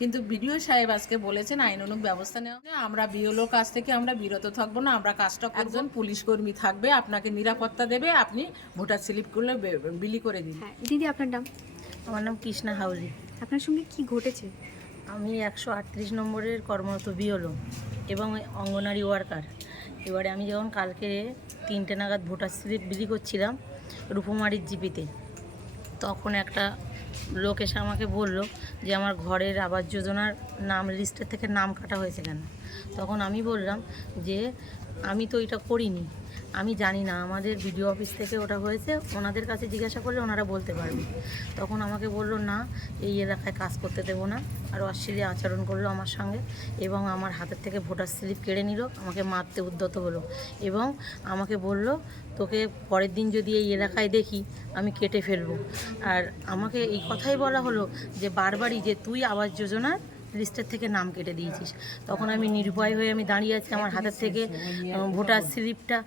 কিন্তু বিডিও সাহেব আজকে বলেছেন আইনানুগ ব্যবস্থা নেওয়া হবে। আমরা বিওলোর কাছ থেকে আমরা বিরত থাকব না আমরা কাজটা। একজন পুলিশ কর্মী থাকবে আপনাকে নিরাপত্তা দেবে আপনি ভোটার স্লিপগুলো বিলি করে দিন। হ্যাঁ দিদি আপনার নাম? আমার নাম কৃষ্ণা হাউলি আপনার সঙ্গে কি ঘটেছে? আমি একশো আটত্রিশ নম্বরের কর্মরত বিওলো এবং অঙ্গনারী ওয়ার্কার। এবারে আমি যখন কালকে তিনটে নাগাদ ভোটার স্লিপ বিলি করছিলাম রূপমারির জিপিতে তখন একটা লোক এসে আমাকে বলল যে, আমার ঘরের আবাস যোজনার নাম লিস্টের থেকে নাম কাটা হয়েছে কেন? তখন আমি বললাম যে আমি তো এটা করিনি। আমি জানি না, আমাদের বিডিও অফিস থেকে ওটা হয়েছে, ওনাদের কাছে জিজ্ঞাসা করলে ওনারা বলতে পারবে। তখন আমাকে বলল, না, এই এলাকায় কাজ করতে দেবো না। আর অশ্লীল আচরণ করল আমার সঙ্গে এবং আমার হাতের থেকে ভোটার স্লিপ কেড়ে নিল, আমাকে মারতে উদ্যত হলো এবং আমাকে বলল, তোকে পরের দিন যদি এই এলাকায় দেখি, আমি কেটে ফেলব। আর আমাকে এই কথাই বলা হলো যে, বারবারই যে তুই আবাস যোজনার লিস্টের থেকে নাম কেটে দিয়েছিস। তখন আমি নির্ভয় হয়ে আমি দাঁড়িয়ে আছি আমার হাতের থেকে ভোটার স্লিপটা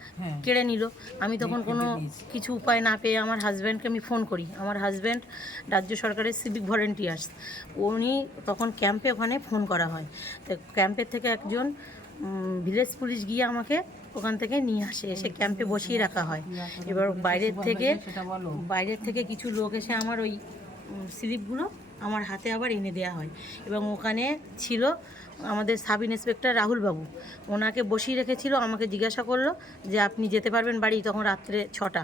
কেড়ে নিল। আমি তখন কোনো কিছু উপায় না পেয়ে আমার হাজব্যান্ডকে আমি ফোন করি। আমার হাজব্যান্ড রাজ্য সরকারের সিভিক ভলেন্টিয়ার্স উনি তখন ক্যাম্পে ওখানে ফোন করা হয়। তো ক্যাম্পের থেকে একজন ভিলেজ পুলিশ গিয়ে আমাকে ওখান থেকে নিয়ে আসে। এসে ক্যাম্পে বসিয়ে রাখা হয়। এবার বাইরের থেকে বাইরের থেকে কিছু লোক এসে আমার ওই স্লিপগুলো আমার হাতে আবার এনে দেওয়া হয়। এবং ওখানে ছিল আমাদের সাব ইন্সপেক্টর রাহুল বাবু ওনাকে বসিয়ে রেখেছিল, আমাকে জিজ্ঞাসা করল যে আপনি যেতে পারবেন বাড়ি তখন রাত্রে ছটা।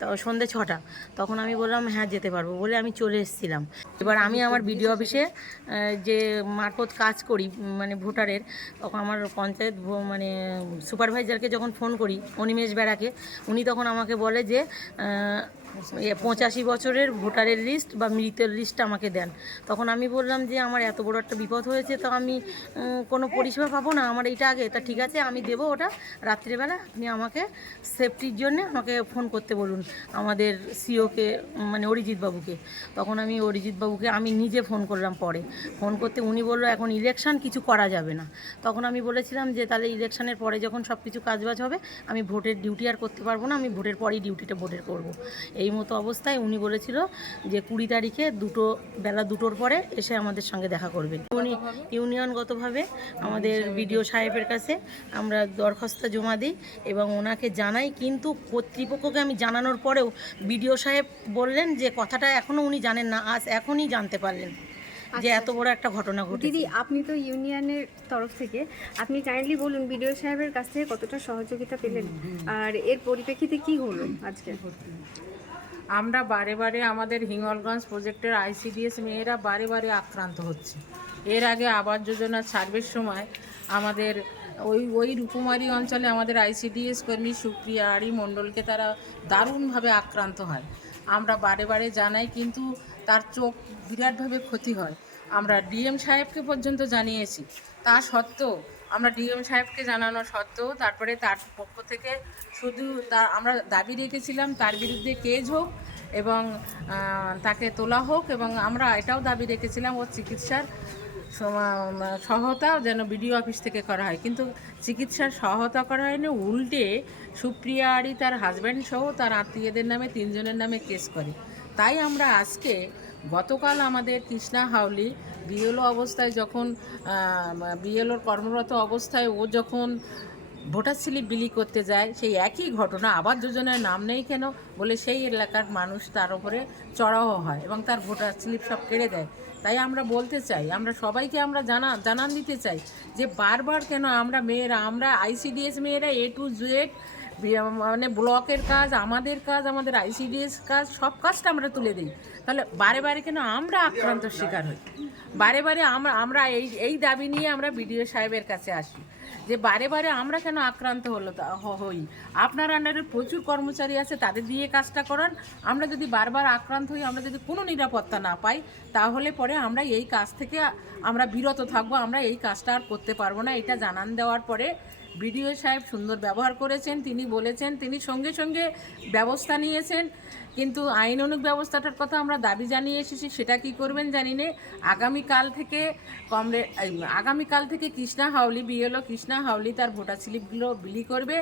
তো সন্ধে ছটা। তখন আমি বললাম হ্যাঁ যেতে পারব। বলে আমি চলে এসেছিলাম। এবার আমি আমার বিডিও অফিসে যে মারফত কাজ করি মানে ভোটারের, তখন আমার পঞ্চায়েত মানে সুপারভাইজারকে যখন ফোন করি, অনিমেষ বেড়াকে, উনি তখন আমাকে বলে যে পঁচাশি বছরের ভোটারের লিস্ট বা মৃতের লিস্ট আমাকে দেন। তখন আমি বললাম যে, আমার এত বড় একটা বিপদ হয়েছে, তো আমি কোনো পরিষেবা পাবো না? আমার এইটা আগে, তা ঠিক আছে, আমি দেবো ওটা রাত্রিবেলা। আপনি আমাকে সেফটির জন্য আমাকে ফোন করতে বলুন, আমাদের সিওকে মানে অরিজিৎ বাবুকে। তখন আমি অরিজিৎ বাবুকে, আমি নিজে ফোন করলাম পরে। ফোন করতে উনি বলল, এখন ইলেকশন কিছু করা যাবে না। তখন আমি বলেছিলাম যে, তাহলে ইলেকশনের পরে যখন সব কিছু কাজবাজ হবে, আমি ভোটের ডিউটি আর করতে পারব না, আমি ভোটের পরেই ডিউটিটা ভোটের করব। এই মতো অবস্থায় উনি বলেছিল যে কুড়ি তারিখে দুটো বেলা দুটোর পরে এসে আমাদের সঙ্গে দেখা করবেন। উনি ইউনিয়নগতভাবে আমাদের বিডিও সাহেবের কাছে আমরা দরখাস্ত জমা দিই এবং ওনাকে জানাই কিন্তু কর্তৃপক্ষকে আমি জানানোর পরেও বিডিও সাহেব বললেন যে কথাটা এখনও উনি জানেন না আজ এখনই জানতে পারলেন যে এত বড় একটা ঘটনা ঘটেছে। দিদি আপনি তো ইউনিয়নের তরফ থেকে আপনি কাইন্ডলি বলুন বিডিও সাহেবের কাছ থেকে কতটা সহযোগিতা পেলেন? আর এর পরিপ্রেক্ষিতে কি হলো আজকে? আমরা বারে বারে আমাদের হিঙ্গলগঞ্জ প্রজেক্টের আইসিডিএস মেয়েরা বারে বারে আক্রান্ত হচ্ছে। এর আগে আবাস যোজনা ছাড়বের সময় আমাদের ওই ওই রূপমারি অঞ্চলে আমাদের আইসিডিএস কর্মী সুপ্রিয়া আরি মণ্ডলকে তারা দারুণভাবে আক্রান্ত হয়। আমরা বারে বারে জানাই কিন্তু তার চোখ বিরাটভাবে ক্ষতি হয়। আমরা ডিএম সাহেবকে পর্যন্ত জানিয়েছি। তা সত্ত্বেও আমরা ডিএম সাহেবকে জানানো সত্ত্বেও তারপরে তার পক্ষ থেকে শুধু তা আমরা দাবি রেখেছিলাম তার বিরুদ্ধে কেজ হোক এবং তাকে তোলা হোক এবং আমরা এটাও দাবি রেখেছিলাম ওর চিকিৎসার সহায়তা যেন বিডিও অফিস থেকে করা হয়। কিন্তু চিকিৎসার সহায়তা করা হয়নি, উল্টে সুপ্রিয়া আরি তার হাজব্যান্ড সহ তার আত্মীয়দের নামে তিনজনের নামে কেস করে। তাই আমরা আজকে গতকাল আমাদের কৃষ্ণা হাউলি বিএলও অবস্থায় যখন বিএলওর কর্মরত অবস্থায় ও যখন ভোটার স্লিপ বিলি করতে যায়, সেই একই ঘটনা, আবার যোজনায় নাম নেই কেন? বলে সেই এলাকার মানুষ তার উপরে চড়াও হয় এবং তার ভোটার স্লিপ সব কেড়ে দেয়। তাই আমরা বলতে চাই, আমরা সবাইকে আমরা জানা, জানান দিতে চাই যে বারবার কেন আমরা মেয়েরা, আমরা আইসিডিএস মেয়েরা এ টু জেড মানে ব্লকের কাজ, আমাদের কাজ, আমাদের আইসিডিএস কাজ, সব কাজটা আমরা তুলে দিই। তাহলে বারে বারে কেন আমরা আক্রান্ত শিকার হই? বারে বারে আমরা আমরা এই এই দাবি নিয়ে আমরা বিডিও সাহেবের কাছে আসি যে বারে বারে আমরা কেন আক্রান্ত হলো হই? আপনার আন্ডারে প্রচুর কর্মচারী আছে, তাদের দিয়ে কাজটা করান। আমরা যদি বারবার আক্রান্ত হই, আমরা যদি কোনো নিরাপত্তা না পাই, তাহলে পরে আমরা এই কাজ থেকে আমরা বিরত থাকব, আমরা এই কাজটা আর করতে পারব না। এটা জানান দেওয়ার পরে বিডিও সাহেব সুন্দর ব্যবহার করেছেন, তিনি বলেছেন, তিনি সঙ্গে সঙ্গে ব্যবস্থা নিয়েছেন। কিন্তু আইনানুগ ব্যবস্থাটার কথা আমরা দাবি জানিয়ে এসেছি, সেটা কি করবেন জানি না। আগামীকাল থেকে কমরে আগামীকাল থেকে কৃষ্ণা হাউলি, বিএলও কৃষ্ণা হাউলি তার ভোটার স্লিপগুলো বিলি করবে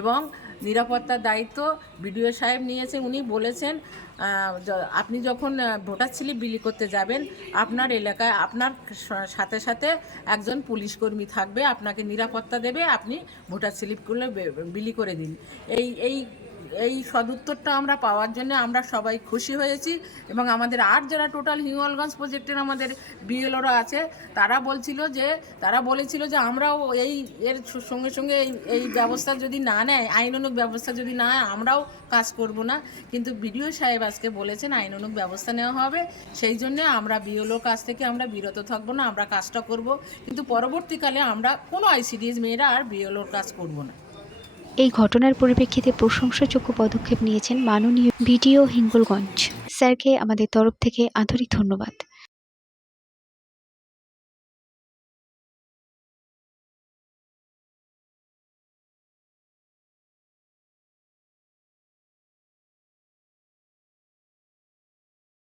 এবং নিরাপত্তার দায়িত্ব বিডিও সাহেব নিয়েছে। উনি বলেছেন আপনি যখন ভোটার স্লিপ বিলি করতে যাবেন, আপনার এলাকায় আপনার সাথে সাথে একজন পুলিশ কর্মী থাকবে, আপনাকে নিরাপত্তা দেবে, আপনি ভোটার স্লিপগুলো বিলি করে দিন। এই এই এই সদুত্তরটা আমরা পাওয়ার জন্য আমরা সবাই খুশি হয়েছি এবং আমাদের আর যারা টোটাল হিঙ্গলগঞ্জ প্রজেক্টের আমাদের বিএলওরা আছে, তারা বলছিল যে, তারা বলেছিল যে আমরাও এই এর সঙ্গে সঙ্গে এই এই ব্যবস্থা যদি না নেয়, আইনানুগ ব্যবস্থা যদি না হয়, আমরাও কাজ করব না। কিন্তু বিডিও সাহেব আজকে বলেছেন আইনানুগ ব্যবস্থা নেওয়া হবে, সেই জন্য আমরা বিএলও কাছ থেকে আমরা বিরত থাকব না, আমরা কাজটা করব। কিন্তু পরবর্তীকালে আমরা কোনো আইসিডিএস মেয়েরা আর বিএলওর কাজ করব না। এই ঘটনার পরিপ্রেক্ষিতে প্রশংসাযোগ্য পদক্ষেপ নিয়েছেন মাননীয় বিডিও হিঙ্গলগঞ্জ। স্যারকে আমাদের তরফ থেকে আন্তরিক ধন্যবাদ।